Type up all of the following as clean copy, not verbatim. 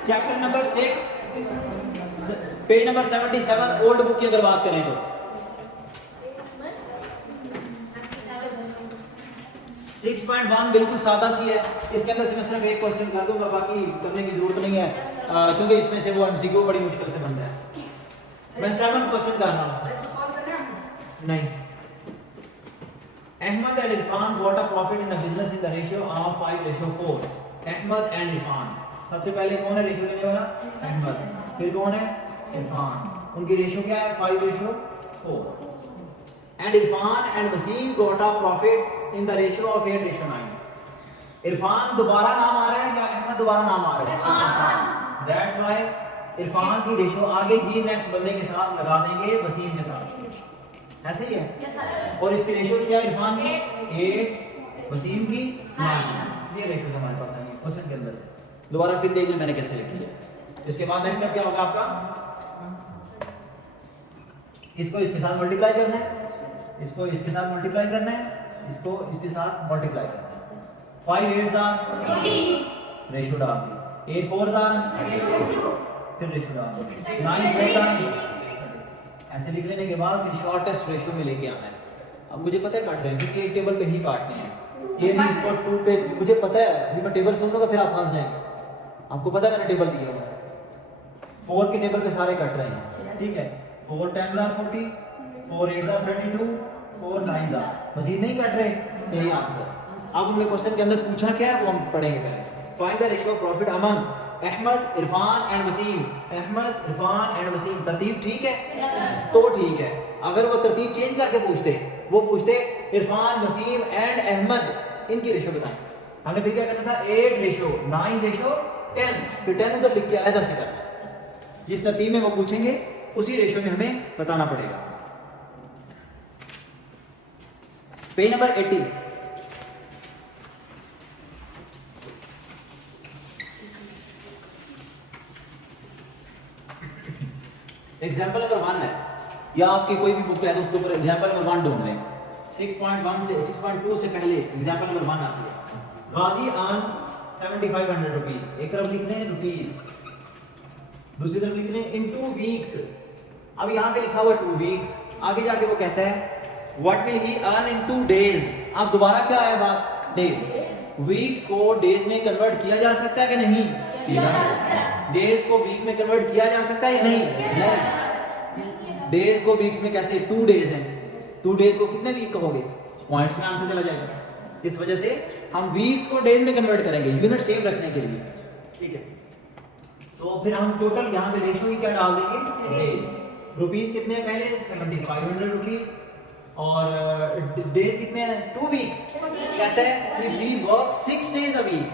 Chapter number 6 page number 77 old book की अगर बात करें तो 6.1 बिल्कुल सादा सी है। इसके अंदर से मैं सिर्फ एक क्वेश्चन कर दूंगा, बाकी करने की जरूरत नहीं है क्योंकि इसमें से वो एमसीक्यू बड़ी मुश्किल से बनता है। मैं 7 क्वेश्चन कर रहा हूं। नहीं, Ahmad and Irfan got a profit in a business in the ratio of 5:4. Ahmad and Irfan, सबसे पहले कौन है रेशियो लेने वाला? अहमद। फिर कौन है? इरफान। उनकी रेशियो क्या है? 5:4। And Irfan and Wasim got a profit in the ratio of 8:9. Irfan दोबारा नाम आ रहा है या अहमद दोबारा नाम आ रहा है? इरफान। That's why इरफान की रेशियो आगे ही नेक्स्ट बंदे के साथ लगा देंगे, वसीम के साथ। ऐसे ही है। yes, और इसकी रेशियो क्या है? इरफान की 8, वसीम की 9। ये रेशियो हमारे पास आई है क्वेश्चन के अंदर से। दोबारा फिर देख लें मैंने कैसे लिखी है। इसके बाद नेक्स्ट स्टेप क्या होगा आपका? इसको इसके साथ मल्टीप्लाई करना है, इसको इसके साथ मल्टीप्लाई करना है, इसको इसके साथ मल्टीप्लाई करना है। 5 8s आर 20, रेशियो डाल दी। 8 4s आर 22, फिर रेशियो डाल दी। 9 7 आर, ऐसे लिख लेने के बाद फिर शॉर्टेस्ट रेशियो में लेके आना है। अब मुझे पता है काट रहे हैं, किसके एक टेबल पे ही काटने हैं। ये नहीं इसको 2 पे, मुझे पता है अभी मैं टेबल सुन लूंगा फिर आप फंस जाएंगे। आपको पता है मैंने टेबल दिया हुआ है। 4 के टेबल पे सारे कट रहे हैं, ठीक है। 4 10s are 40, 4 8s are 32, 4 9s are, मजीद नहीं कट रहे। यही आंसर। अब हमने क्वेश्चन के अंदर पूछा क्या है वो हम पढ़ेंगे पहले। Find the ratio of profit among Ahmed Irfan and Wasim. Ahmed Irfan and Wasim, तरतीब ठीक है? तो ठीक है। अगर वो तरतीब चेंज करके पूछते, वो पूछते इरफान वसीम एंड अहमद, इनकी रेशियो बताएं। हमने फिर क्या करना था? 8:9:10, फिर 10 उधर लिख के अलग से करना है। जिस तरतीब में वो पूछेंगे उसी रेशियो में हमें बताना पड़ेगा। Page number 80। एग्जाम्पल नंबर 1 है, या आपकी कोई भी बुक है तो उसके ऊपर एग्जाम्पल नंबर 1 ढूंढ लें। 6.1 से 6.2 से पहले एग्जाम्पल नंबर 1 आती है। गाजी अर्न 7500 रुपीज। एक तरफ लिख लें रुपीज, दूसरी तरफ लिख लें इन 2 वीक्स। अब यहाँ पे लिखा हुआ 2 वीक्स, आगे जाके वो कहता है what will he earn in 2 days. अब दोबारा क्या आया बात? डेज। वीक्स को डेज में कन्वर्ट किया जा सकता है कि नहीं? किया जा सकता है। डेज को वीक में कन्वर्ट किया जा सकता है या नहीं? नहीं। डेज को वीक्स में कैसे? 2 डेज हैं, 2 डेज को कितने वीक कहोगे? पॉइंट्स में आंसर चला जाएगा। इस वजह से हम वीक्स को डेज में कन्वर्ट करेंगे यूनिट सेम रखने के लिए, ठीक है। तो फिर हम टोटल यहाँ पे रेशियो ही क्या डाल देंगे? डेज। रुपीज कितने हैं पहले? 7500 रुपीज, और डेज कितने हैं? 2 वीक्स। कहता है if we work 6 days a week,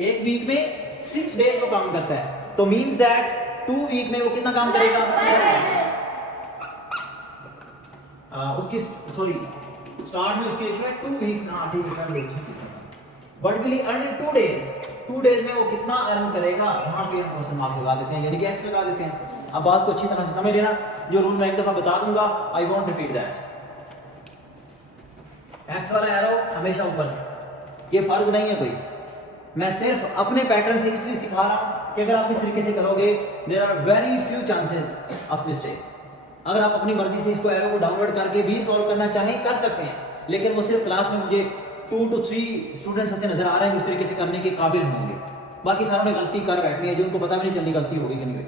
एक वीक में 6 डेज को काम करता है, तो मींस दैट 2 वीक में वो कितना काम करेगा? उसकी सॉरी स्टार्ट में उसकी रेशियो है 2 वीक्स ना, ठीक है। But will he earn in 2 days, 2 days में वो कितना अर्न करेगा? वहां पे हम क्वेश्चन मार्क लगा देते हैं, यानी कि एक्स लगा देते हैं। अब बात को अच्छी तरह से समझ लेना, जो रूल मैं एक दफा बता दूंगा, I won't repeat that. X वाला एरो हमेशा ऊपर, ये फर्ज नहीं है कोई। मैं सिर्फ अपने पैटर्न से इसलिए सिखा रहा हूं कि अगर आप इस तरीके से करोगे there are very few chances of mistake. अगर आप अपनी मर्जी से इसको एरो को डाउनलोड करके भी सॉल्व करना चाहें कर सकते हैं, लेकिन वो सिर्फ क्लास में मुझे 2 to 3 स्टूडेंट्स ऐसे नजर आ रहे हैं उस तरीके से करने के काबिल होंगे, बाकी सारों ने गलती कर बैठनी है जो उनको पता भी नहीं चलनी गलती होगी कि नहीं हुई।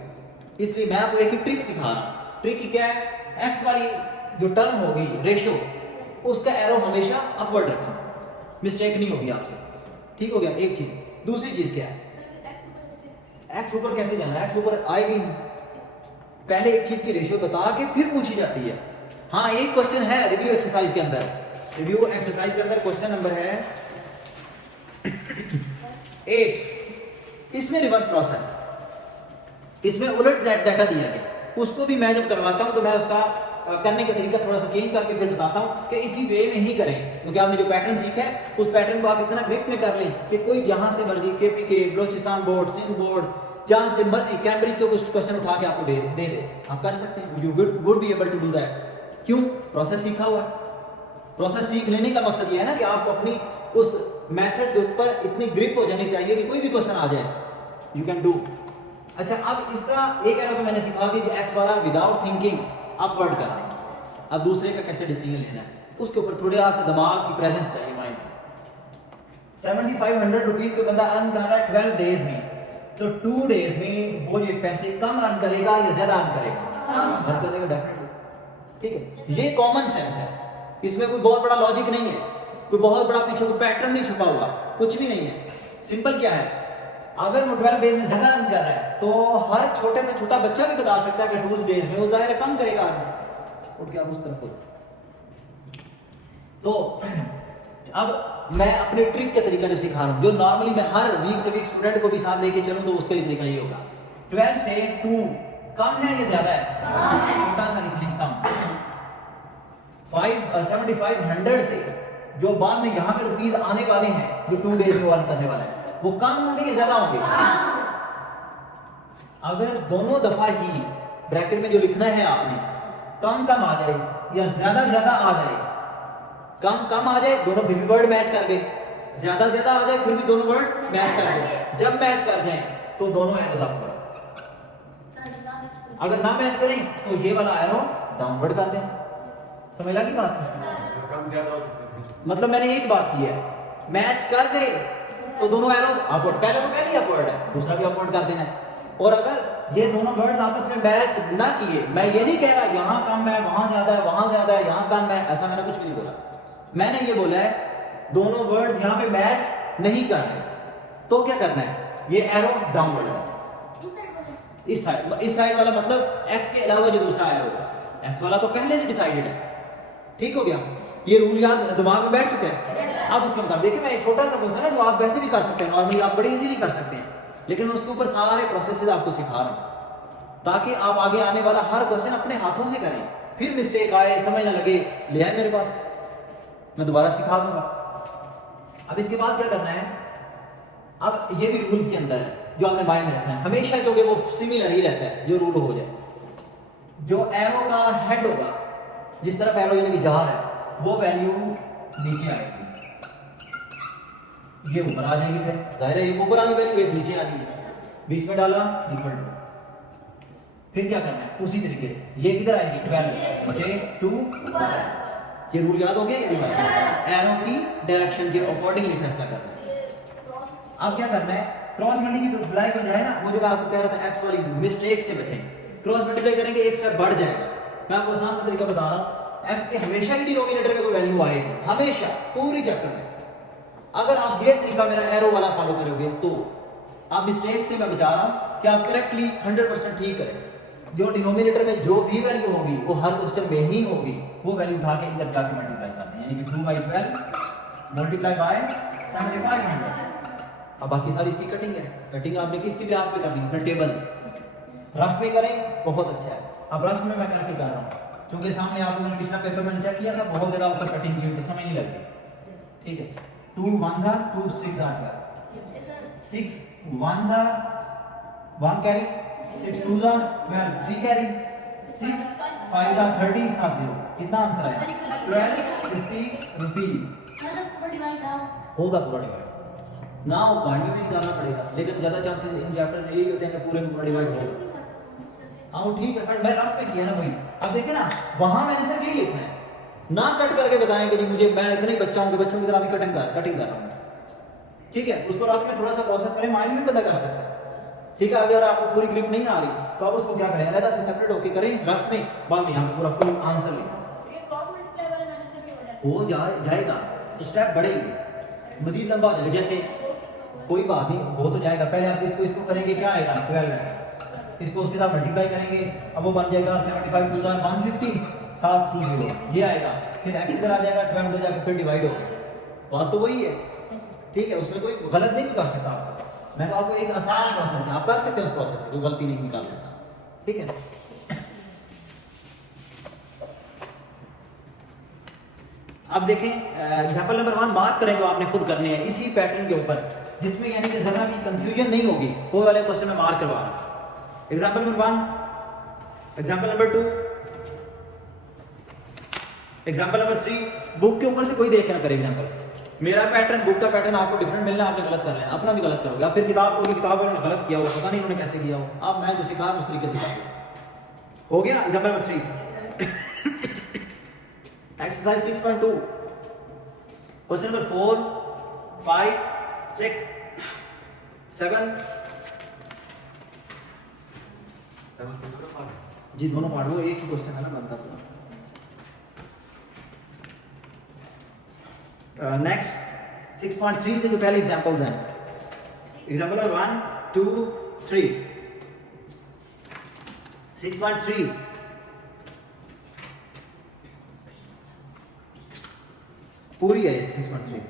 इसलिए मैं आपको एक ही ट्रिक सिखा रहा हूं। ट्रिक क्या है? एक्स वाली जो टर्म होगी रेशियो, उसका एरो हमेशा अपवर्ड रखें, मिस्टेक नहीं होगी आपसे, ठीक हो गया? एक चीज। दूसरी चीज क्या है? एक्स ऊपर कैसे जाना है? एक्स ऊपर आएगी, पहले एक चीज की रेशियो बता के फिर पूछी जाती है। हाँ, एक क्वेश्चन है रिव्यू एक्सरसाइज के अंदर, रिव्यू एक्सरसाइज के अंदर क्वेश्चन नंबर है 8। इसमें रिवर्स प्रोसेस, इसमें उलट डाटा दिया गया। उसको भी मैं जब करवाता हूं तो मैं उसका करने का तरीका थोड़ा सा चेंज करके फिर बताता हूं कि इसी वे में ही करें, क्योंकि आपने जो पैटर्न सीखा है उस पैटर्न को आप इतना ग्रिप में कर लें कि कोई जहां से मर्जी, KPK, Balochistan board, Sindh board, जहां से मर्जी कैम्ब्रिज के कुछ क्वेश्चन उठा के आपको दे दे, आप कर सकते हैं। You would be able to do that. क्यों? प्रोसेस सीखा हुआ है। प्रोसेस सीख लेने का मकसद ये है ना कि आपको अपनी उस मेथड के ऊपर इतनी ग्रिप हो जानी चाहिए कि कोई भी क्वेश्चन आ जाए यू कैन डू। अच्छा, अब इसका एक एरो तो मैंने सिखा दी कि एक्स वाला विदाउट थिंकिंग अपवर्ड कर दें। अब दूसरे का कैसे डिसीजन लेना है उसके ऊपर थोड़ा सा दिमाग की प्रेजेंस चाहिए माइंड। 7500 रुपीज को बंदा अर्न कर रहा है 12 डेज में, तो 2 डेज में वो ये पैसे कम अर्न करेगा या ज्यादा अर्न करेगा? अर्न करेगा डेफिनेटली। ठीक है, ये कॉमन सेंस है, इसमें कोई बहुत बड़ा लॉजिक नहीं है, कोई बहुत बड़ा पीछे कोई पैटर्न नहीं छुपा हुआ, कुछ भी नहीं है। सिंपल क्या है, अगर वो 12 डेज में ज्यादा अर्न कर रहा है तो हर छोटे से छोटा बच्चा भी बता सकता है कि 2 डेज में वो जाहिर है कम करेगा उठ के। आप उस तरफ हो तो अब मैं अपने ट्रिक का तरीका जो सिखा रहा हूं, जो नॉर्मली मैं हर वीक से वीक स्टूडेंट को भी साथ लेके चलूं तो उसका ही तरीका ये होगा। 12 से 2 कम है या ज्यादा है? छोटा सा लिख लें कम। 7500 से जो बाद में यहाँ पे रुपीज आने वाले हैं जो 2 डेज में अर्न करने वाला है वो कम होंगे या ज्यादा होंगे? अगर दोनों दफा ही ब्रैकेट में जो लिखना है आपने कम कम आ जाए या ज्यादा ज्यादा आ जाए, कम कम आ जाए दोनों फिर भी वर्ड मैच कर गए, ज्यादा ज्यादा आ जाए फिर भी दोनों वर्ड मैच कर गए, जब मैच कर जाए तो दोनों एरोज अपवर्ड। अगर ना मैच करें तो ये वाला एरो डाउनवर्ड कर दें। समझ लगी बात? कम ज्यादा हो सकते हैं। मतलब मैंने एक बात की है, मैच कर गए तो दोनों एरोज अपवर्ड, पहले तो पहले ही अपवर्ड है, दूसरा भी अपवर्ड कर देना है। और अगर ये दोनों वर्ड्स आपस में मैच ना किए, मैं ये नहीं कह रहा यहाँ कम है वहां ज्यादा है, वहां ज्यादा है यहाँ कम है, ऐसा मैंने कुछ भी नहीं बोला। मैंने ये बोला है दोनों वर्ड्स यहाँ पे मैच नहीं कर रहे तो क्या करना है, ये एरो डाउनवर्ड है इस साइड वाला, मतलब एक्स के अलावा जो दूसरा एरो है, एक्स वाला तो पहले ही डिसाइडेड है। ठीक हो गया, ये रूल याद दिमाग में बैठ चुका है। अब उसके मुताबिक देखिए, मैं एक छोटा सा क्वेश्चन है जो आप वैसे भी कर सकते हैं, नॉर्मली आप बड़ी इजीली कर सकते हैं, लेकिन उसके ऊपर सारे प्रोसेसेस आपको सिखा रहा हूं ताकि आप आगे आने वाला हर क्वेश्चन अपने हाथों से करें, फिर मिस्टेक आए समझ ना लगे ले आए मेरे पास, मैं दोबारा सिखा दूंगा। अब इसके बाद क्या करना है, अब ये भी रूल्स के अंदर है जो आपने माइंड में रखना है हमेशा, क्योंकि वो सिमिलर ही रहता है जो रूल हो जाए। जो एरो का हेड होगा, जिस तरफ एरो यानी कि जा रहा है, वो वैल्यू नीचे आएगी, ये ऊपर आ जाएगी, फिर जाहिर है ये ऊपर वाली वैल्यू एक नीचे आ गई, बीच में डाला इक्वल टू। फिर क्या करना है उसी तरीके से, ये किधर आएगी 12 नीचे 2 ये रूल याद हो गया, एरो की डायरेक्शन के अकॉर्डिंगली फैसला करना है। अब क्या करना है, क्रॉस मल्टीप्लाई कर जाए ना, वो जो मैं आपको कह रहा था एक्स वाली मिस्टेक से बचें, क्रॉस मल्टीप्लाई करेंगे एक स्टेप बढ़ जाएगा। मैं आपको आसान सा तरीका बता रहा हूं, एक्स के हमेशा ही डिनोमिनेटर में कोई वैल्यू आएगी, हमेशा पूरी चैप्टर में। अगर आप ये तरीका मेरा एरो वाला फॉलो करोगे तो आप मिस्टेक से मैं बचा रहा हूं कि आप करेक्टली 100% ठीक करें। जो डिनोमिनेटर में जो भी वैल्यू होगी वो हर क्वेश्चन में ही होगी, वो वैल्यू उठा के इधर जाके मल्टीप्लाई करते हैं, यानी कि 2/12 मल्टीप्लाई बाय 7500। अब बाकी सारी इसकी कटिंग है, कटिंग आपने किसकी भी आप पे करनी है, टेबल्स रफ में करें बहुत अच्छा है। अब रफ में मैं करके कर रहा हूँ क्योंकि सामने आपको मैंने पिछला पेपर मैंने चेक किया था, बहुत ज्यादा ऊपर कटिंग की हुई तो समय नहीं लगती। ठीक है, 2 1s are 2 6 are 6 1s are 1 carry, 6 2s are 12 3 carry, 6 5s are 30 साथ 0। कितना आंसर है 1250 रुपीज। होगा पूरा डिवाइड ना हो, भाड़ में भी निकालना पड़ेगा, लेकिन ज्यादा चांसेस इन चैप्टर यही होते हैं कि पूरे पूरा डिवाइड हो। हाँ ठीक है, मैं रफ में किया ना भाई। अब देखिए ना, वहां मैंने सिर्फ यही लिखना है, ना कट करके बताएंगे जी मुझे, मैं इतने बच्चा हूं कि बच्चों की तरह भी कटिंग कर रहा हूं। ठीक है, उसको रफ में थोड़ा सा प्रोसेस करें, माइंड में पता कर सकता है। ठीक है, अगर आपको पूरी ग्रिप नहीं आ रही तो आप उसको क्या करें, अलग से सेपरेट होकर करें रफ में, बाद में यहाँ पूरा फुल आंसर लिखें, हो जाएगा तो स्टेप बढ़ेगी, मजीद लंबा हो जाएगा। जैसे कोई बात नहीं, हो तो जाएगा, पहले आप इसको करेंगे, क्या आएगा 12x, इसको उसके साथ मल्टीप्लाई करेंगे, अब वो बन जाएगा 75 2 150 7 2 0 ये आएगा, फिर x इधर आ जाएगा 12 उधर जाकर फिर डिवाइड होगा, बात तो वही है। ठीक है, उसमें कोई गलत नहीं कर सकता आपको, मैं तो आपको एक आसान प्रोसेस है, आप कर सकते हैं उस प्रोसेस से, कोई गलती नहीं निकाल सकता। ठीक है, अब देखें एग्जांपल नंबर 1 मार्क करें जो आपने खुद करने हैं इसी पैटर्न के ऊपर, जिसमें यानी कि जरा भी कंफ्यूजन नहीं होगी, वो वाले क्वेश्चन में मार्क करवा रहा हूं। Example number 1, example number 2, example number 3, book के ऊपर से कोई देख ना करे एग्जांपल, मेरा पैटर्न, बुक का पैटर्न आपको डिफरेंट मिलना है, आपने गलत कर लेना, अपना भी गलत करोगे। अब फिर किताब को, किताब उन्होंने गलत किया हो, पता नहीं उन्होंने कैसे किया हो। अब मैं जो सिखा उस तरीके से सिखा। हो गया example number 3। Exercise 6.2 question number 4 5 6 7 जी दोनों पार्ट, वो एक ही क्वेश्चन है ना बनता पूरा। नेक्स्ट 6.3 से जो पहले एग्जांपल्स हैं, एग्जांपल नंबर 1 2 3 6.3 पूरी है 6.3।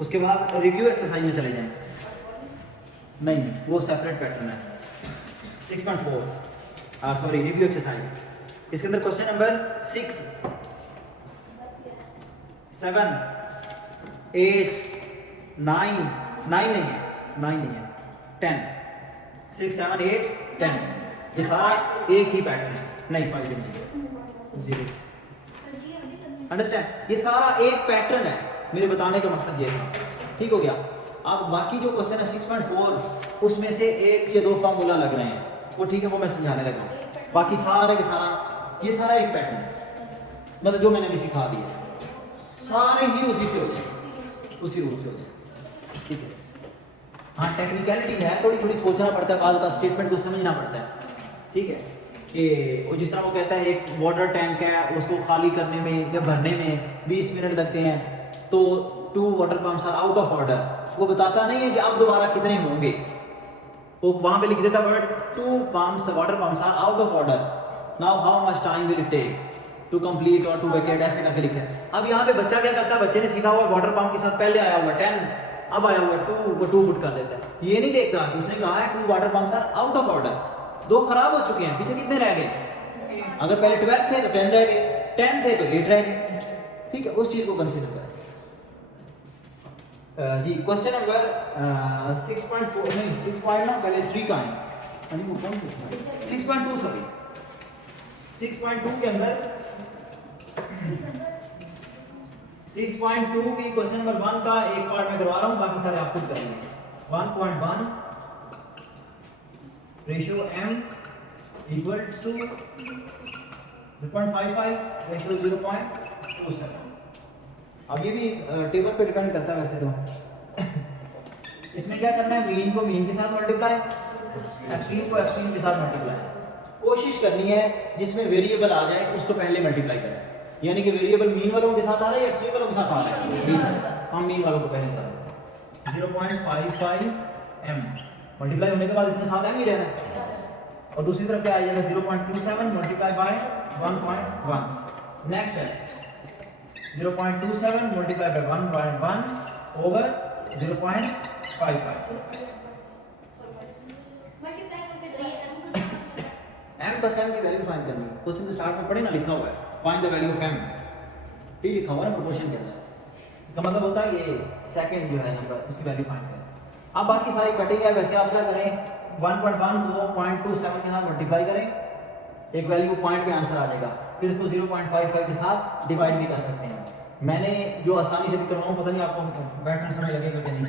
उसके बाद रिव्यू एक्सरसाइज में चले जाएं। नहीं वो सेपरेट पैटर्न है। 6.4 सॉरी रिव्यू एक्सरसाइज। इसके अंदर क्वेश्चन नंबर 6 7 8 9 9 नहीं है 10 6 7 8 10 ये सारा एक ही पैटर्न है। नहीं 5 नहीं जी अंडरस्टैंड, ये सारा एक पैटर्न है। मेरे बताने का मकसद ये था, ठीक हो गया। अब बाकी जो क्वेश्चन है 6.4 उसमें से एक या दो फार्मूला लग रहे हैं, वो ठीक है, वो मैं समझाने लगा। बाकी सारे के सारा ये सारा एक पैटर्न है, मतलब जो मैंने भी सिखा दिया सारे ही उसी से हो जाए, उसी रूल से हो जाए, ठीक है। हाँ टेक्निकलिटी है, थोड़ी थोड़ी सोचना पड़ता है, बाद का स्टेटमेंट को समझना पड़ता है, ठीक है। कि वो जिस तरह वो कहता है एक वाटर टैंक है, उसको खाली करने में या भरने में 20 मिनट लगते हैं, तो 2 water pumps are out of order. वो बताता नहीं है कि अब दोबारा कितने होंगे, वो वहां पे लिख देता word 2 pumps water pumps are out of order, now how much time will it take to complete और टू वैकेट, ऐसे करके लिखा है। अब यहाँ पे बच्चा क्या करता है, बच्चे ने सीखा हुआ वाटर पंप के साथ पहले आया हुआ 10, अब आया हुआ 2, वो 2 पुट कर देता है। ये नहीं देखता कि उसने कहा है 2 water pumps are out of order, 2 खराब हो चुके हैं, पीछे कितने रह गए। अगर पहले 12 थे तो 10 रह गए, 10 थे तो 8 रह गए, ठीक है। उस चीज को कंसीडर करें। जी क्वेश्चन नंबर 6.4 नहीं 6 पॉइंट ना पहले 3 का है, यानी वो कौन सा 6.2 सॉरी 6.2 के अंदर 6.2 की क्वेश्चन नंबर 1 का एक पार्ट मैं करवा रहा हूं, बाकी सारे आप खुद करेंगे। 1.1 ratio m equals to 0.55 ratio 0.27। अब ये भी टेबल पे डिपेंड करता है वैसे तो। इसमें क्या करना है, मीन को मीन के साथ मल्टीप्लाई, एक्सट्रीम को एक्सट्रीम के साथ मल्टीप्लाई। कोशिश करनी है जिसमें वेरिएबल आ जाए उसको पहले मल्टीप्लाई करें, यानी कि वेरिएबल मीन वालों के साथ आ रहा है या एक्सट्रीम वालों के साथ आ रहा है, हम मीन वालों को पहले करें। 0.55 m मल्टीप्लाई होने के बाद इसमें साथ m ही रहना है, और दूसरी तरफ क्या आ जाएगा 0.27 मल्टीप्लाई बाय 1.1। नेक्स्ट है 0.27 multiply by 1.1 over 0.55। m plus m की वैल्यू फाइंड करनी है। क्वेश्चन के स्टार्ट में पढ़े ना, लिखा हुआ है find the value of m, ठीक लिखा हुआ है प्रोपोर्शन के अंदर। इसका मतलब होता है ये सेकंड जो है नंबर, उसकी वैल्यू फाइंड करें। अब बाकी सारी कटिंग है, वैसे आप क्या करें 1.1 को 0.27 के साथ मल्टीप्लाई करें, एक वैल्यू पॉइंट पे आंसर आ जाएगा, फिर इसको 0.55 के साथ डिवाइड भी कर सकते हैं। मैंने जो आसानी से भी करवाऊं, पता नहीं आपको पैटर्न समझ लगेगा कि नहीं।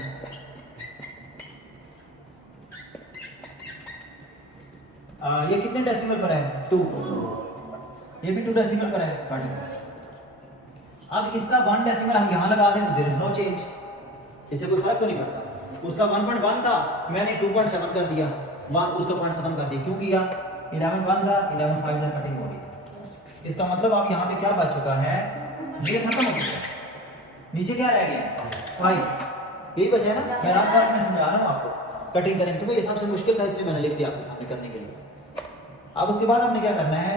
ये कितने डेसिमल पर है 2, ये भी 2 डेसिमल पर है। अब इसका 1 डेसिमल हम यहाँ लगा दें तो देयर इज नो चेंज, इससे कोई फर्क तो नहीं पड़ता। उसका 1.1 था, मैंने 2.7 कर दिया, 1 उसका पॉइंट खत्म कर दिया। क्यों किया, 11 1 था 11 5 था, कटिंग हो रही थी। इसका मतलब अब यहाँ पे क्या बच चुका है, ये खत्म हो चुका है, नीचे क्या रह गया 5, यही बचा है ना। मैं आपको मैं समझा रहा हूँ आपको, कटिंग करेंगे क्योंकि ये सबसे मुश्किल था, इसलिए मैंने लिख दिया आपके सामने करने के लिए। अब उसके बाद हमने क्या करना है,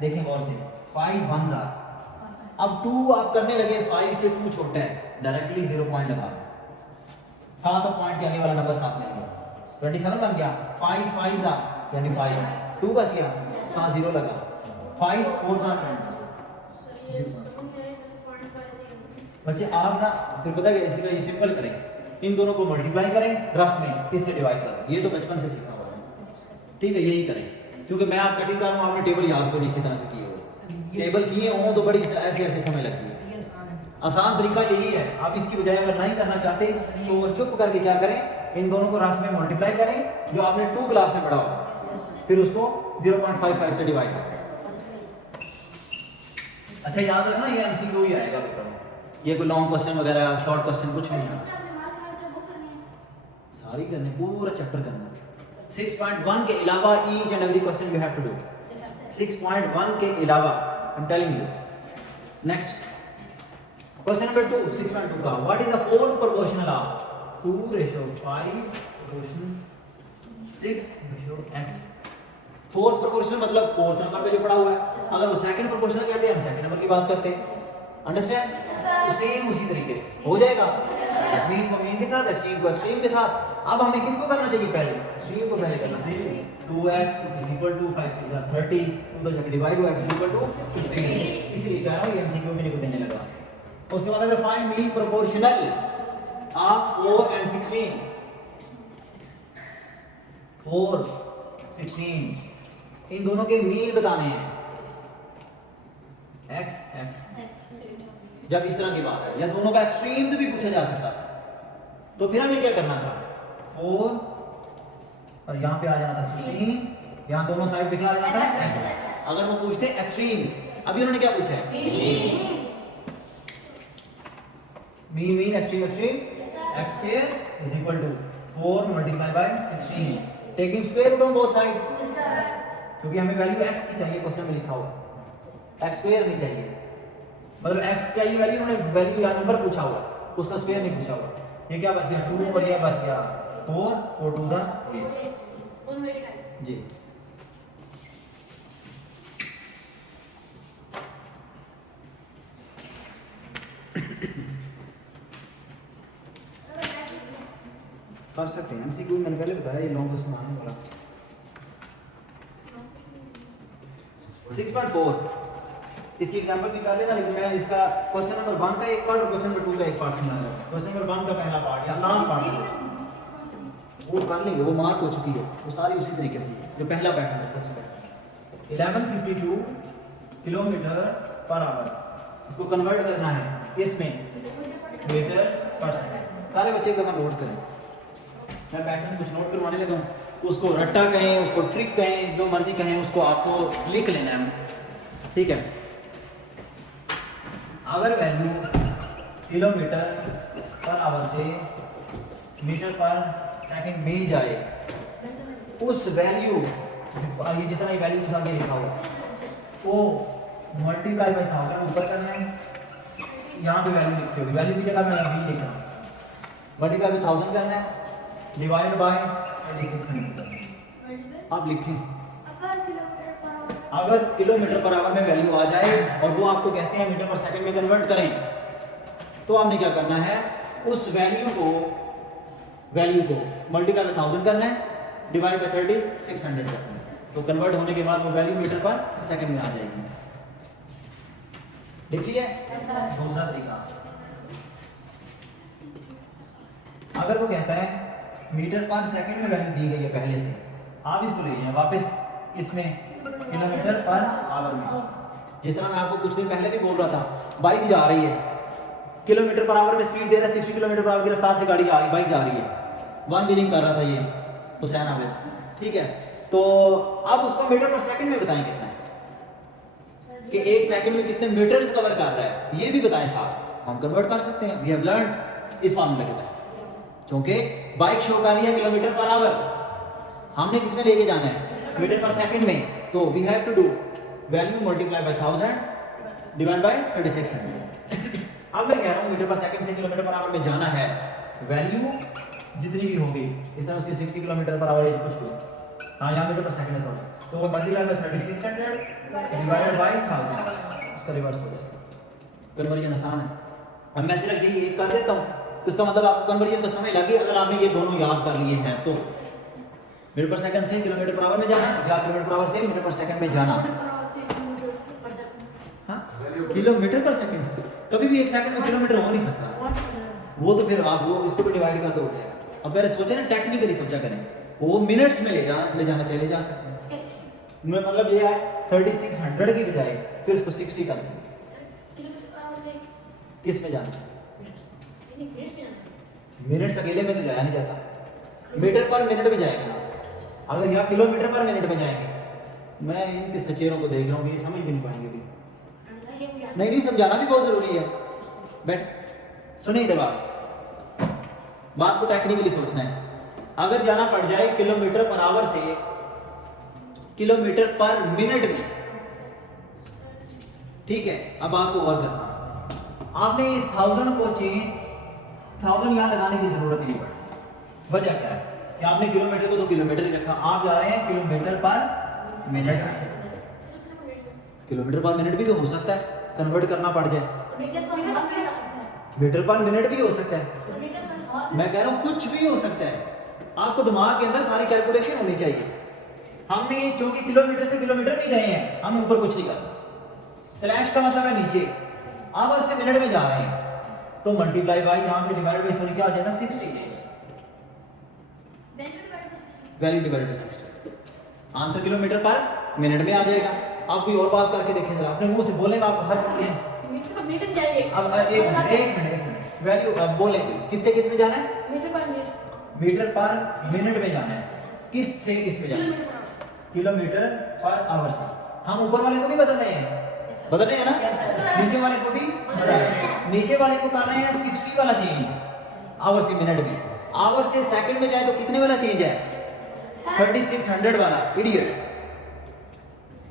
देखें गौर से 5 1 था, अब 2 आप करने लगे, 5 से 2 छोटा है, डायरेक्टली 0 पॉइंट लगा दें, साथ और पॉइंट के आगे वाला नंबर साथ में गया, 27 बन गया। 5 5 था यानी 5, 2 बच गया, साथ 0 लगा, 5 4 था। बच्चे आप ना फिर पता है इसी का ये सिंपल करें, इन दोनों को मल्टीप्लाई करें, रफ में इससे डिवाइड करें, ये तो बचपन से सीखा हुआ है, ठीक है। यही करें क्योंकि मैं आप कटिंग कर रहा हूँ, आपने टेबल याद को इसी तरह से किए हो, टेबल किए हों तो बड़ी ऐसे ऐसे समय लगती है। आसान तरीका यही है, आप इसकी बजाय अगर नहीं करना चाहते तो चुप करके क्या करें, इन दोनों को रफ में मल्टीप्लाई करें जो आपने 2 क्लास में पढ़ा होगा, फिर उसको 0.55 से डिवाइड करें। अच्छा याद रखना ये एमसीक्यू ही आएगा पेपर में, ये कोई लॉन्ग क्वेश्चन वगैरह शॉर्ट क्वेश्चन कुछ भी नहीं है, सारी करने पूरा चैप्टर करना। 6.1 के अलावा each and every question you have to do. 6.1 के अलावा I am telling you. Next question number 2 6.2 का, what is the fourth proportional of 2:5 6:x। Fourth proportional मतलब फोर्थ नंबर पे जो पड़ा हुआ है, अगर वो सेकंड प्रोपोर्शनल कहते हैं हम सेकंड नंबर की बात करते हैं। अंडरस्टैंड? तो सेम उसी तरीके से हो जाएगा, मीन को मीन के साथ, एक्सट्रीम को एक्सट्रीम के साथ। अब हमें किसको करना चाहिए, पहले एक्सट्रीम को पहले करना चाहिए। 2x = 5 6 30, 2 तो जाके डिवाइड हुआ, x = 15। इसीलिए कह रहा हूं ये एमसीक्यू में नहीं देने लगा। उसके बाद अगर find mean proportional of 4 and 16, 4 16 इन दोनों के मीन बताने हैं, x x। जब इस तरह की बात है या दोनों का एक्सट्रीम तो भी पूछा जा सकता है, तो फिर हमें क्या करना था, 4 और यहाँ पे आ जाना था 16, यहाँ दोनों साइड पे क्या आ जाना था x। अगर वो पूछते एक्सट्रीम्स, अभी उन्होंने क्या पूछा है, mean mean extreme extreme, x² = 4 × 16, taking square root on both sides, क्योंकि हमें वैल्यू x की चाहिए, क्वेश्चन में लिखा हुआ x² नहीं चाहिए, मतलब x चाहिए वैल्यू, उन्होंने वैल्यू या नंबर पूछा हुआ, उसका स्क्वायर नहीं पूछा हुआ। ये क्या बच गया 2 और ये बच गया 4 और 2 दा 8 जी। कर सकते हैं एमसीक्यू, मैंने पहले बताया ये लॉन्ग क्वेश्चन आने वाला। 6.4 इसकी एग्जांपल भी कर लेना, लेकिन मैं इसका क्वेश्चन नंबर 1 का एक पार्ट और क्वेश्चन नंबर 2 का एक पार्ट सुनाऊंगा। क्वेश्चन नंबर 1 का पहला पार्ट या लास्ट पार्ट वो कर लेंगे, वो मार्क हो चुकी है, वो सारी उसी तरीके से जो पहला पैटर्न है। सबसे पहले 1152 km/h, इसको कन्वर्ट करना है इसमें मीटर पर सेकंड। सारे बच्चे एक दफा नोट करें, मैं पैटर्न कुछ नोट करवाने लगा हूं, उसको रट्टा कहें, उसको ट्रिक कहें, जो मर्जी कहें, उसको आपको लिख लेना है, ठीक है। अगर वैल्यू km/h से मीटर पर सेकंड में जाए, उस वैल्यू ये जिस तरह ये वैल्यू के साथ ये लिखा हुआ वो मल्टीप्लाई बाय 1000 ऊपर करना है, यहाँ पे वैल्यू लिखी होगी, वैल्यू की जगह मैं यहाँ भी लिखना, मल्टीप्लाई बाय 1000 करना है, डिवाइड बाय 2600 आप लिखें। अगर km/h में वैल्यू आ जाए और वो आपको कहते हैं मीटर पर सेकंड में कन्वर्ट करें, तो आपने क्या करना है, उस वैल्यू को मल्टीप्लाई बाय 1000 करना है, डिवाइड बाय 3600 करना है, तो कन्वर्ट होने के बाद वो वैल्यू मीटर पर सेकंड में आ जाएगी। लिख लिया? दूसरा तरीका, अगर वो कहता है मीटर पर सेकंड में वैल्यू दी गई है पहले से, आप इसको ले जाएं वापस इसमें km/h में। जिस तरह मैं आपको कुछ दिन पहले भी बोल रहा था, बाइक जा रही है km/h में स्पीड दे रहा है, 60 km/h की रफ्तार से गाड़ी जा रही, बाइक जा रही है, 1 व्हीलिंग कर रहा था ये हुसैन आबिद, ठीक है। तो आप उसको मीटर पर सेकंड में बताएं कितना है, कि 1 सेकंड में कितने मीटर्स कवर कर रहा है, ये भी बताएं साथ, हम कन्वर्ट कर सकते हैं। वी हैव लर्नड इस फार्मूले के तहत, क्योंकि बाइक शो कर रही है km/h, हमने किस में लेके जाना है, मीटर पर सेकंड में, तो we have to do value multiply by 1000 divide by 3600। अब मैं कह रहा हूं मीटर पर सेकंड से km/h में जाना है, वैल्यू जितनी भी होगी, इस तरह उसकी 60 km/h या कुछ भी, हाँ यहाँ मीटर पर सेकंड है सॉरी, तो वो मल्टीप्लाई बाय 3600 डिवाइडेड बाय 1000, उसका रिवर्स हो जाएगा। कन्वर्जन आसान है। अब मैं सिर्फ यही एक कर देता हूँ, इसका मतलब आपको कन्वर्जन का समय लगे अगर आपने ये दोनों याद कर लिए हैं तो। मीटर पर सेकंड से km/h में जाना या km/h से मीटर पर सेकंड में जाना, हाँ किलोमीटर पर सेकंड, कभी भी 1 सेकंड में किलोमीटर हो नहीं सकता, वो तो फिर आप वो इसको भी डिवाइड कर दो हो जाएगा। अब पहले सोचे ना, टेक्निकली सोचा करें, वो मिनट्स में ले जाना चाहिए, ले जा सकते हैं। मैं मतलब ये है 3600 की बजाय फिर उसको 60 कर देंगे। किस में जाना है? मिनट्स अकेले में तो जाया नहीं जाता, मीटर पर मिनट में जाएगा ना। अगर यहाँ किलोमीटर पर मिनट में जाएंगे, मैं इनके सचेरों को देख रहा हूँ, ये समझ भी नहीं पाएंगे भी। नहीं समझाना भी बहुत जरूरी है। बैठ सुनिए इधर बात को टेक्निकली सोचना है। अगर जाना पड़ जाए किलोमीटर पर आवर से किलोमीटर पर मिनट में, ठीक है, अब आपको और करना, आपने इस 1000 को चेंज 1000 यहां लगाने की जरूरत नहीं पड़ी। वजह क्या है कि आपने किलोमीटर को तो किलोमीटर ही रखा, आप जा रहे हैं किलोमीटर पर मिनट में। किलोमीटर पर मिनट भी तो हो सकता है कन्वर्ट करना पड़ जाए, मीटर पर मिनट भी हो सकता है। मैं कह रहा हूं कुछ भी हो सकता है, आपको दिमाग के अंदर सारी कैलकुलेशन होनी चाहिए। हमने चूंकि किलोमीटर से किलोमीटर भी रहे हैं, हम ऊपर कुछ नहीं करते। स्लैश का मतलब है नीचे, आवर से मिनट में जा रहे हैं तो मल्टीप्लाई बाई यहां पे डिवाइड बाई सॉरी क्या हो जाएगा 60, value divide by 60, answer kilometre पर मिनट में आ जाएगा। आप कोई और बात करके देखें जरा, अपने मुंह से बोलेंगे आप हर अब एक मिनट वैल्यू अब बोले किससे किस में जाना है? मीटर पर मिनट में जाना है। किस से किस में जाना है? किलोमीटर पर आवर से। हम ऊपर वाले को भी बदल रहे हैं ना, नीचे वाले को भी बदल रहे हैं। नीचे वाले को कर रहे हैं 60 वाला चेंज आवर से मिनट में, आवर से सेकंड में जाए तो कितने वाला चेंज है? 3600 वाला, इडियट।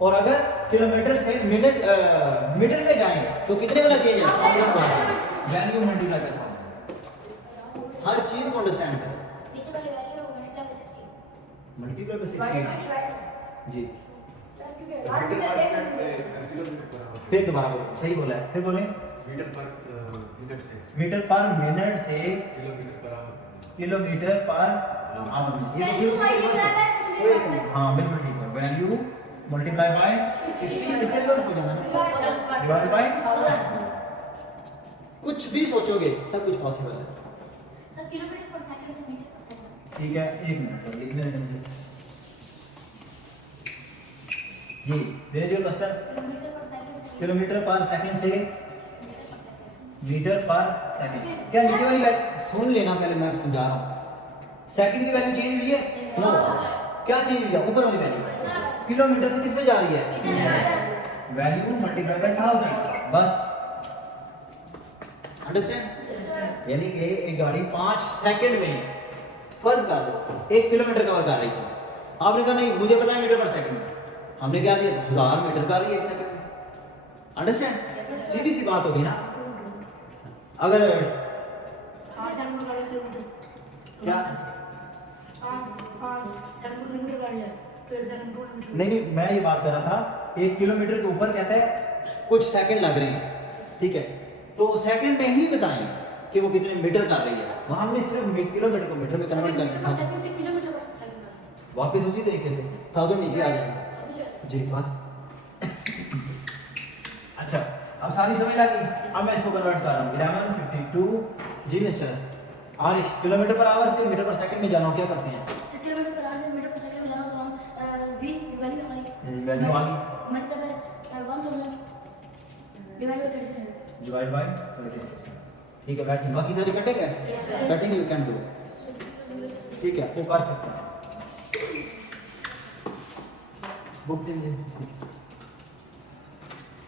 और अगर किलोमीटर से मिनट मीटर में जाए तो कितने वाला चेंज है? वैल्यू मल्टीप्लाई करता हूं, हर चीज को अंडरस्टैंड करें। मल्टीप्लाई बाय 60 जी। फिर दोबारा बोलो, सही बोला है, फिर बोले मीटर पर मिनट से किलोमीटर पर आवर। ये हाँ बिल्कुल ठीक है। वैल्यू मल्टीप्लाई बाय 60 इसके रिवर्स हो जाना है, डिवाइड बाय। कुछ भी सोचोगे सब कुछ पॉसिबल है। ठीक है, एक मिनट लिखने दें मुझे जी। Raise your question. Kilometre per second से मीटर पर सेकंड, क्या नीचे वाली वैल्यू सुन लेना पहले, मैं समझा रहा हूं। सेकंड की वैल्यू चेंज हुई है? नो। क्या चेंज हुई है? ऊपर वाली वैल्यू। किलोमीटर से किस में जा रही है? वैल्यू मल्टीप्लाई बाय 1000, बस। अंडरस्टैंड? यानी कि एक गाड़ी 5 सेकंड में, फर्ज कर लो 1 किलोमीटर कवर कर रही है, आपने कहा नहीं मुझे पता है मीटर पर सेकंड, हमने क्या दिया 1000 मीटर कर रही है 1 सेकंड में। अंडरस्टैंड? सीधी सी बात होगी ना। अगर क्या नहीं, मैं ये बात कर रहा था 1 किलोमीटर के ऊपर कहता है कुछ सेकंड लग रहे हैं, ठीक है, तो सेकंड में ही बताएं कि वो कितने मीटर कर रही है। वहां हमने सिर्फ किलोमीटर को मीटर में कन्वर्ट करके था, वापस उसी तरीके से 1000 नीचे आ जाएगा जी, बस। अच्छा, अब सारी समझ आ गई। अब मैं इसको कन्वर्ट कर रहा हूँ 1152 जी mister Arif. Kilometre per hour से मीटर पर सेकंड में जाना हो, क्या करते हैं? किलोमीटर पर आवर से मीटर पर सेकंड में जाना तो हम v वैल्यू आ गई, वैल्यू आ गई multiply 1000 divide by 3600 divide by 36। ठीक है, बैठिए, बाकी सारी कटेंगे, कटिंग यू कैन डू, ठीक है, वो कर सकते हैं। बुक दीजिए।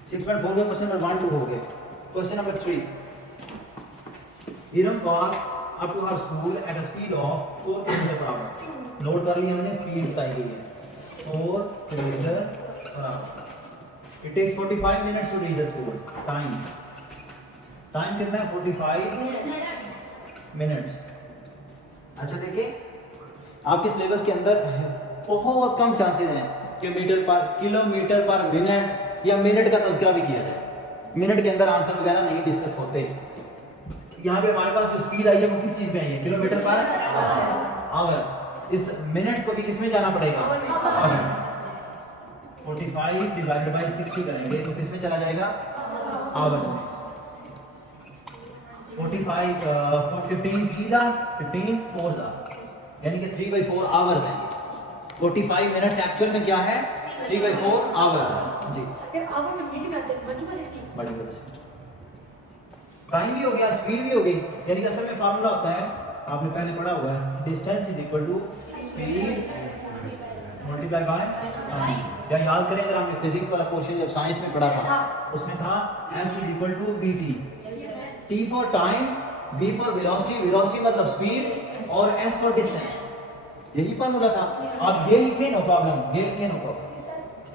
6.4 का क्वेश्चन नंबर 1 2 हो गए। Question number 3, Iram walks up to her school at a speed of 4 kilometre per hour. Note कर लिया हमने, स्पीड बताई गई है 4 kilometre per hour. It takes 45 minutes to reach the school. Time कितना है? 45 मिनट्स। अच्छा देखिए, आपके सिलेबस के अंदर बहुत कम चांसेस हैं कि किलोमीटर पर मिनट या मिनट का तज़किरा भी किया जाए। मिनट के अंदर आंसर वगैरह नहीं डिस्कस होते। यहाँ पे हमारे पास जो स्पीड आई है वो किस चीज में आई है? Kilometre per our. इस मिनट्स को भी किस में जाना पड़ेगा? 45 डिवाइडेड बाय 60 करेंगे तो किस में चला जाएगा? आवर्स में। 45 15 3 15 4 यानी कि 3/4 आवर्स है। 45 मिनट्स एक्चुअल में क्या है? 3/4 आवर्स जी Then hours of meeting at 1/60. बड़ी बड़ी टाइम भी हो गया, स्पीड भी हो गई, यानी कि असल में फार्मूला होता है, आपने पहले पढ़ा हुआ है, distance is equal to speed multiply by time. या याद करें अगर हमने फिजिक्स वाला पोर्शन जब साइंस में पढ़ा था उसमें था s is equal to bt, t for time, b for velocity, velocity मतलब स्पीड, और s फॉर डिस्टेंस, यही फार्मूला था। आप ये लिखें नो प्रॉब्लम, ये लिखें नो प्रॉब्लम।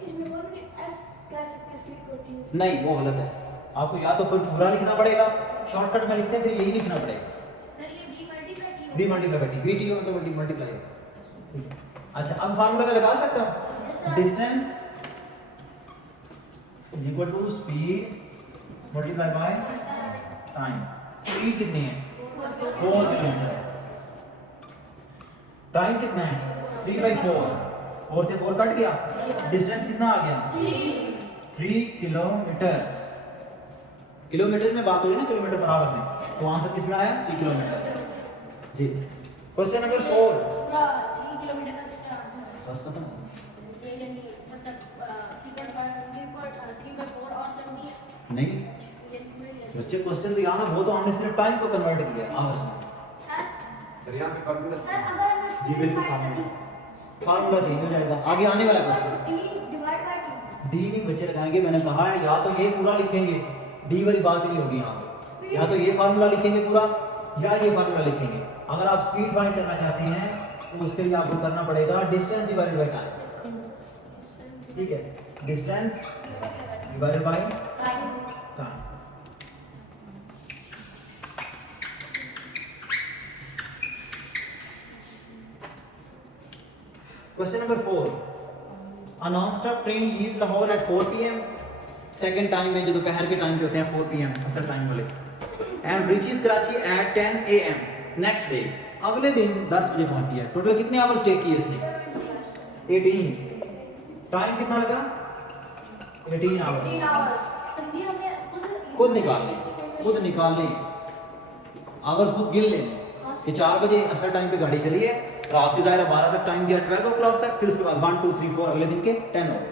इसमें बोलो कि S क्या स्पीड को टी नहीं वो गलत है, आपको या तो फिर पूरा लिखना पड़ेगा, शॉर्टकट में लिखते हैं फिर यही लिखना पड़ेगा, सर ये b multiply T b multiply by t, bt हो तो मल्टीप्लाई। अच्छा अब फार्मूला में लगा सकता हूं, distance is equal to speed multiply by time. Speed कितनी है 4 किलोमीटर, टाइम कितना है 3/4, 4 से 4 कट गया, डिस्टेंस कितना आ गया 3 किलोमीटर। किलोमीटर में बात हो रही है ना, किलोमीटर पर आवर में, तो आंसर किस में आया 3 किलोमीटर जी। क्वेश्चन नंबर 4 पूरा 3 किलोमीटर का कितना आंसर बस खत्म। ये यानी मतलब 3/4 और 20 नहीं ये बच्चे क्वेश्चन तो यहाँ ना वो तो हमने सिर्फ टाइम को कन्वर्ट किया आवर्स में। सर यहाँ पे फार्मूला सर अगर जी बिल्कुल फार्मूला चेंज हो जाएगा। आगे आने वाला question t divide by t D नहीं बच्चे लगाएंगे, मैंने कहा है या तो ये पूरा लिखेंगे, डी वाली बात नहीं होगी यहाँ पे, या तो ये फार्मूला लिखेंगे पूरा या ये फार्मूला लिखेंगे। अगर आप स्पीड फाइंड करना चाहते हैं तो उसके लिए आपको करना पड़ेगा डिस्टेंस डिवाइडेड बाय टाइम, ठीक है, distance divided by time time. Question number 4, A non-stop train leaves Lahore at 4 p.m. Second time में जो दोपहर के टाइम पे होते हैं 4 p.m. असल टाइम वाले, and reaches Karachi at 10 a.m. Next day, अगले दिन 10 बजे पहुंचती है। टोटल कितने आवर्स टेक किए इसने 18, टाइम कितना लगा 18 आवर्स। 3 आवर सर ये हमें खुद निकाल लें आवर्स खुद गिन लें कि 4 बजे असल टाइम पे गाड़ी चली है, रात के ज़ाहिर 12 तक टाइम गया, 12 o'clock तक, फिर उसके बाद 1 2 3 4 अगले दिन के 10 हो गए।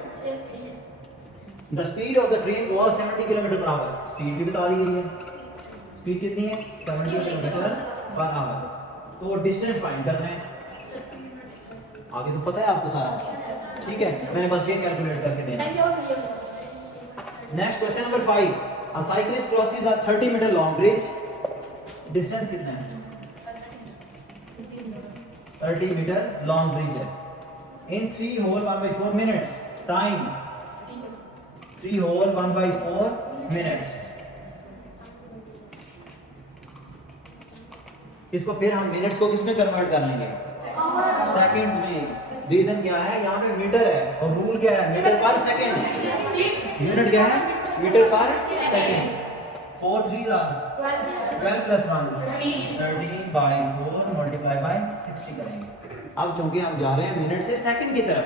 The speed of the train was 70 kilometre per our, speed भी बता दी गई है, स्पीड कितनी है 70 किलोमीटर पर आवर। तो डिस्टेंस फाइंड करना है, आगे तो पता है आपको सारा, ठीक है, मैंने बस ये कैलकुलेट करके देना। Next question number 5, a cyclist crosses a 30 metre long bridge, distance कितना है 30 मीटर लॉन्ग ब्रिज है, in 3 whole 1/4 minutes, time 3 whole 1/4 minutes. इसको फिर हम मिनट्स को किसमें कन्वर्ट कर लेंगे सेकंड्स में। रीजन क्या है, यहाँ पे मीटर है और रूल क्या है मीटर पर सेकंड, यूनिट क्या है metre per second. 4 3 12 plus 1 13/4 multiply by 60 करेंगे। अब चूंकि हम जा रहे हैं मिनट से सेकंड की तरफ,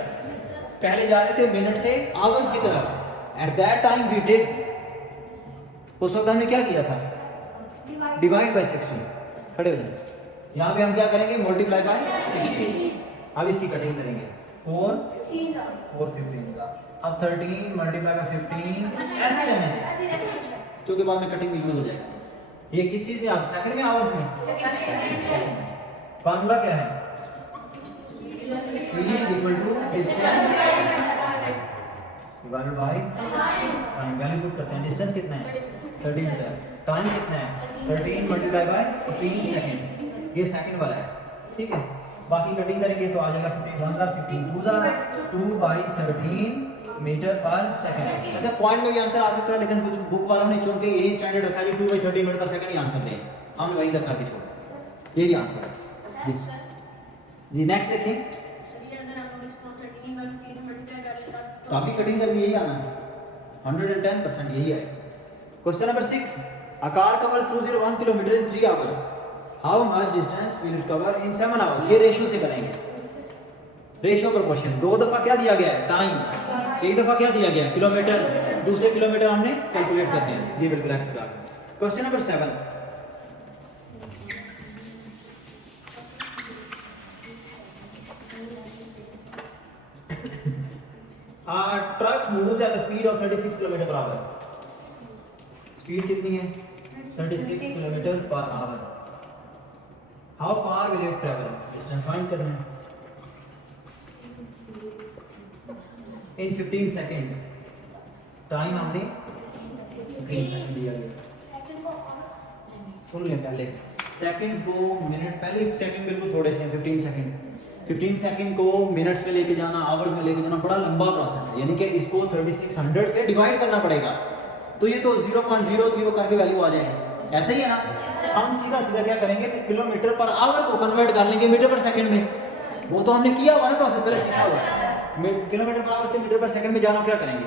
पहले जा रहे थे मिनट से आवर्स की तरफ, at that time we did, उस वक्त हमने क्या किया था डिवाइड बाय 60, खड़े हो जाए। यहाँ पे हम क्या करेंगे मल्टीप्लाई बाय 60। अब इसकी कटिंग करेंगे 4 4 15 का, अब 13 मल्टीप्लाई बाय 15 ऐसे रहने दें क्योंकि बाद में कटिंग में यूज हो जाएगा। ये किस चीज में आप सेकंड में आवर्स में, फार्मूला क्या है speed is equal to distance divided by time. Value put करते हैं, डिस्टेंस कितना है 30 मीटर, टाइम कितना है 13 मल्टीप्लाई बाय 15 सेकंड, ये सेकंड वाला है, ठीक है। बाकी कटिंग करेंगे तो आ जाएगा 15 2/13 मीटर पर सेकंड। अच्छा पॉइंट में भी आंसर आ सकता है, लेकिन कुछ बुक वालों ने चूंकि यही स्टैंडर्ड रखा है 2/13 मीटर पर सेकंड ही आंसर दें, हमने वही रखा के छोड़ा, ये भी आंसर है जी। जी नेक्स्ट देखिए, काफी कटिंग करके यही आना है 110% यही है। Question number 6, a car covers 201 kilometre in 3 hours, how much distance will it cover in 7 hours. ये रेशियो से करेंगे, रेशियो प्रोपोर्शन। 2 दफा क्या दिया गया है टाइम, 1 दफा क्या दिया गया है किलोमीटर, दूसरे किलोमीटर हमने कैलकुलेट करते हैं जी बिल्कुल एक्स का। Question number 7, truck moves at the speed of 36 kilometre per our. Speed कितनी है? 36 kilometre per our. How far will it travel? Distance find करना है इन 15 सेकंड्स। टाइम हमने 15 सेकंड दिया गया। सुन लें पहले सेकंड्स को मिनट, पहले सेकंड बिल्कुल थोड़े से हैं 15 सेकंड। 15 सेकंड को मिनट्स में लेके जाना, आवर्स में लेके जाना बड़ा लंबा प्रोसेस है, यानी कि इसको 3600 से डिवाइड करना पड़ेगा। तो ये तो 0.00 करके वैल्यू आ जाएगी, ऐसे ही है ना। हम सीधा सीधा क्या करेंगे कि किलोमीटर पर आवर को कन्वर्ट कर लेंगे मीटर पर सेकंड में। वो तो हमने किया हुआ ना प्रोसेस, पहले सीखा हुआ है। किलोमीटर पर आवर से मीटर पर सेकंड में जाना, क्या करेंगे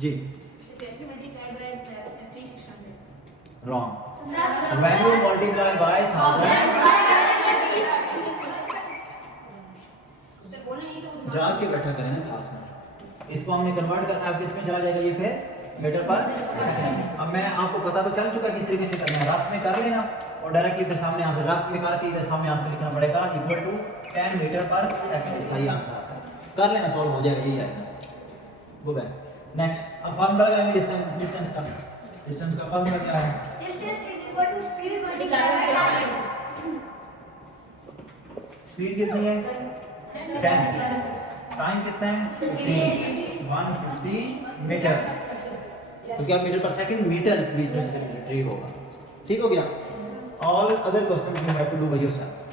जी? रॉन्ग। वैल्यू मल्टीप्लाई बाय 1000 जाके बैठा करें ना क्लास में। इसको हमने कन्वर्ट करना है, अब इसमें चला जाएगा ये फिर मीटर पर सेकंड। अब मैं आपको पता तो चल चुका किस तरीके से करना है। रफ में कर लेना और डायरेक्टली इधर सामने आंसर, रफ में करके इधर सामने आंसर लिखना पड़ेगा equal to 10 metre per second. इसका ही आंसर आता है, कर लेना, सॉल्व हो जाएगा, यही है। Go back. नेक्स्ट अब फार्मूला लगाएंगे डिस्टेंस का। डिस्टेंस का फार्मूला क्या है? Distance is equal to speed multiplied by time. Speed कितनी है? 10। टाइम कितना है? 150 मीटर्स। तो क्या मीटर पर सेकंड, मीटर बीच में सेकंड रिट्रीव होगा। ठीक हो गया। All other questions you have to do by yourself.